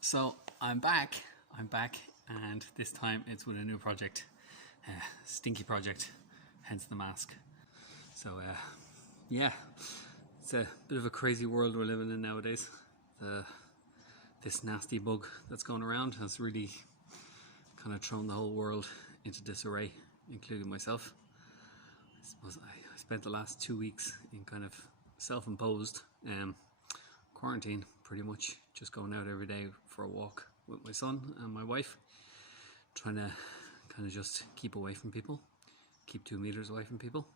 So I'm back, and this time it's with a new project, stinky project, hence the mask. So yeah, it's a bit of a crazy world we're living in nowadays. This nasty bug that's going around has really kind of thrown the whole world into disarray, including myself. I suppose I spent the last 2 weeks in kind of self-imposed quarantine, pretty much just going out every day for a walk with my son and my wife, trying to kind of just keep away from people, keep 2 meters away from people.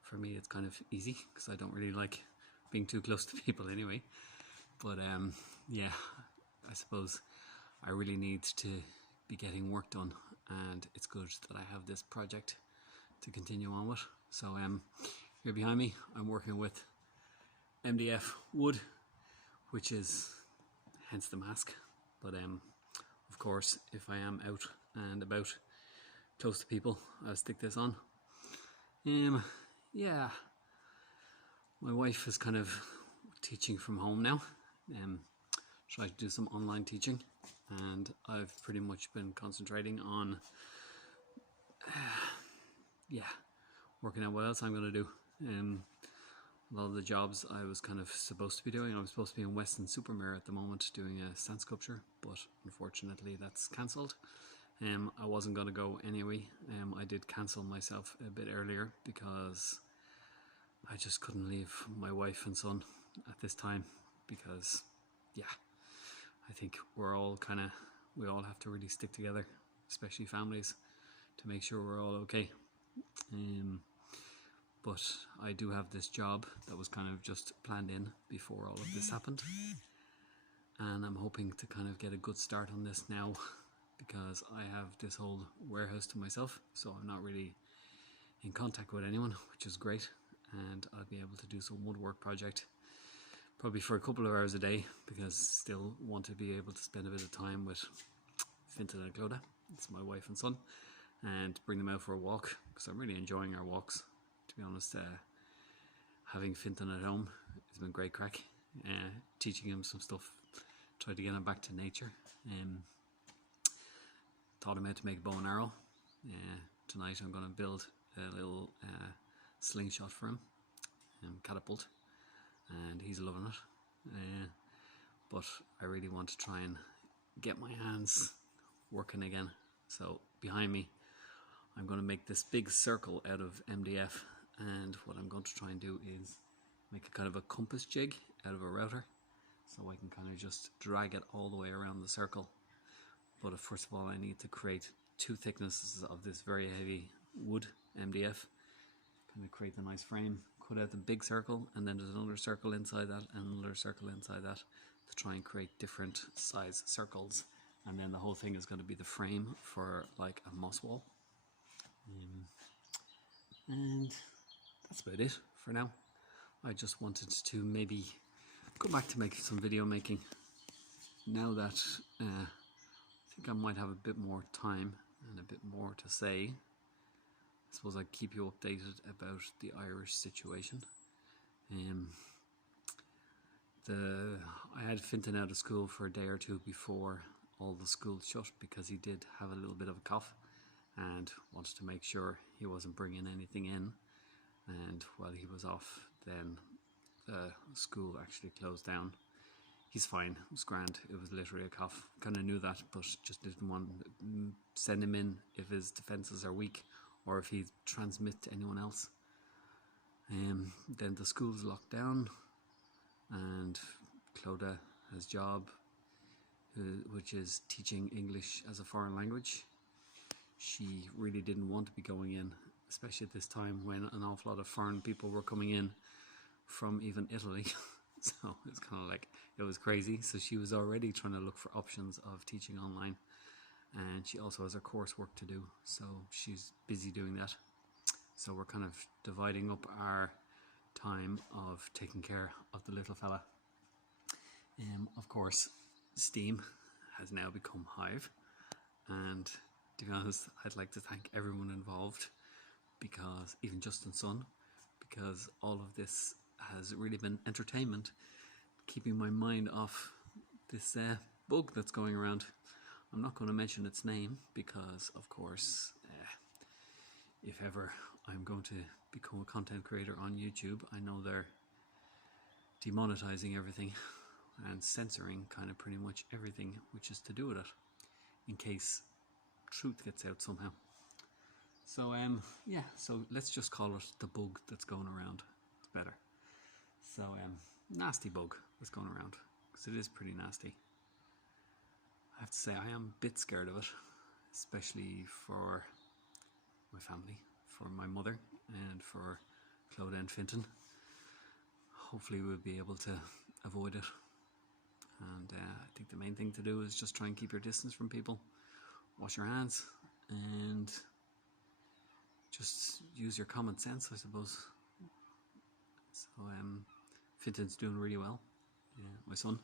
For me it's kind of easy because I don't really like being too close to people anyway, but yeah, I suppose I really need to be getting work done, and it's good that I have this project to continue on with. So here behind me I'm working with MDF wood, which is hence the mask, but of course if I am out and about close to people I'll stick this on. Yeah, my wife is kind of teaching from home now, trying to do some online teaching, and I've pretty much been concentrating on yeah, working out what else I'm going to do. A lot of the jobs I was kind of supposed to be doing, I was supposed to be in Weston-super-Mare at the moment doing a sand sculpture, but unfortunately that's cancelled. I wasn't going to go anyway. I did cancel myself a bit earlier because I just couldn't leave my wife and son at this time, because yeah, I think we all have to really stick together, especially families, to make sure we're all okay. But I do have this job that was kind of just planned in before all of this happened, and I'm hoping to kind of get a good start on this now, because I have this whole warehouse to myself, so I'm not really in contact with anyone, which is great, and I'll be able to do some woodwork project probably for a couple of hours a day, because still want to be able to spend a bit of time with Fintan and Clodagh, it's my wife and son, and bring them out for a walk, because I'm really enjoying our walks, to be honest. Having Fintan at home has been great crack, teaching him some stuff, tried to get him back to nature, taught him how to make a bow and arrow. Tonight I'm going to build a little slingshot for him, catapult, and he's loving it, but I really want to try and get my hands working again. So behind me I'm going to make this big circle out of MDF, and what I'm going to try and do is make a kind of a compass jig out of a router, so I can kind of just drag it all the way around the circle. But first of all I need to create 2 thicknesses of this very heavy wood MDF, kind of create a nice frame, cut out the big circle, and then there's another circle inside that and another circle inside that, to try and create different size circles, and then the whole thing is going to be the frame for like a moss wall. And that's about it for now. I just wanted to maybe go back to make some video making now that I think I might have a bit more time and a bit more to say. I suppose I'd keep you updated about the Irish situation. I had Fintan out of school for a day or two before all the schools shut, because he did have a little bit of a cough and wanted to make sure he wasn't bringing anything in, and while he was off then the school actually closed down. He's fine, it was grand, it was literally a cough, kind of knew that, but just didn't want to send him in if his defences are weak or if he transmits to anyone else. Then the school's locked down, and Clodagh has a job which is teaching English as a foreign language. She really didn't want to be going in, especially at this time when an awful lot of foreign people were coming in from even Italy. So it's kind of like, it was crazy. So she was already trying to look for options of teaching online, and she also has her coursework to do, so she's busy doing that. So we're kind of dividing up our time of taking care of the little fella. Of course, Steam has now become Hive, and to be honest, I'd like to thank everyone involved, because even Justin's son, because all of this has really been entertainment, keeping my mind off this bug that's going around. I'm not going to mention its name because, of course, if ever I'm going to become a content creator on YouTube, I know they're demonetizing everything and censoring kind of pretty much everything which is to do with it, in case truth gets out somehow. So yeah, so let's just call it the bug that's going around. It's better. So nasty bug that's going around, because it is pretty nasty. I have to say I am a bit scared of it, especially for my family, for my mother, and for Claude and Finton. Hopefully we'll be able to avoid it. And I think the main thing to do is just try and keep your distance from people, wash your hands, and just use your common sense, I suppose. So Finton's doing really well. My son,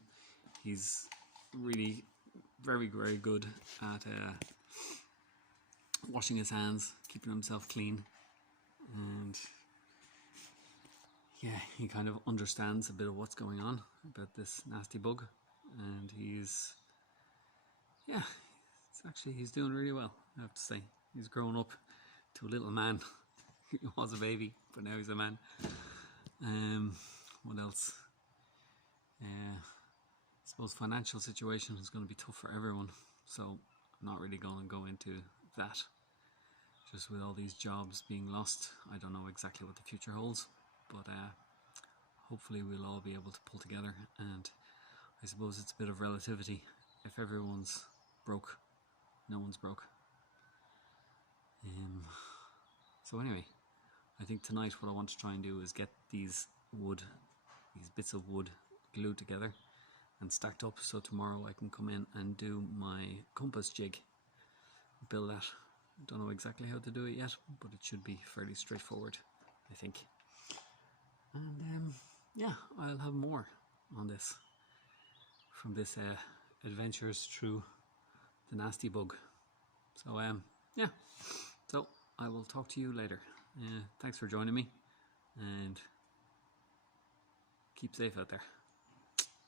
he's really very, very good at washing his hands, keeping himself clean, and yeah, he kind of understands a bit of what's going on about this nasty bug, and he's doing really well, I have to say. He's grown up to a little man. He was a baby, but now he's a man. What else? I suppose financial situation is going to be tough for everyone, so I'm not really going to go into that. Just with all these jobs being lost, I don't know exactly what the future holds, but hopefully we'll all be able to pull together. And I suppose it's a bit of relativity. If everyone's broke, no one's broke. So anyway, I think tonight what I want to try and do is get these bits of wood glued together and stacked up, so tomorrow I can come in and do my compass jig, build that. Don't know exactly how to do it yet, but it should be fairly straightforward, I think. And yeah, I'll have more on this from this adventures through the nasty bug. So yeah, so I will talk to you later. Thanks for joining me, and keep safe out there.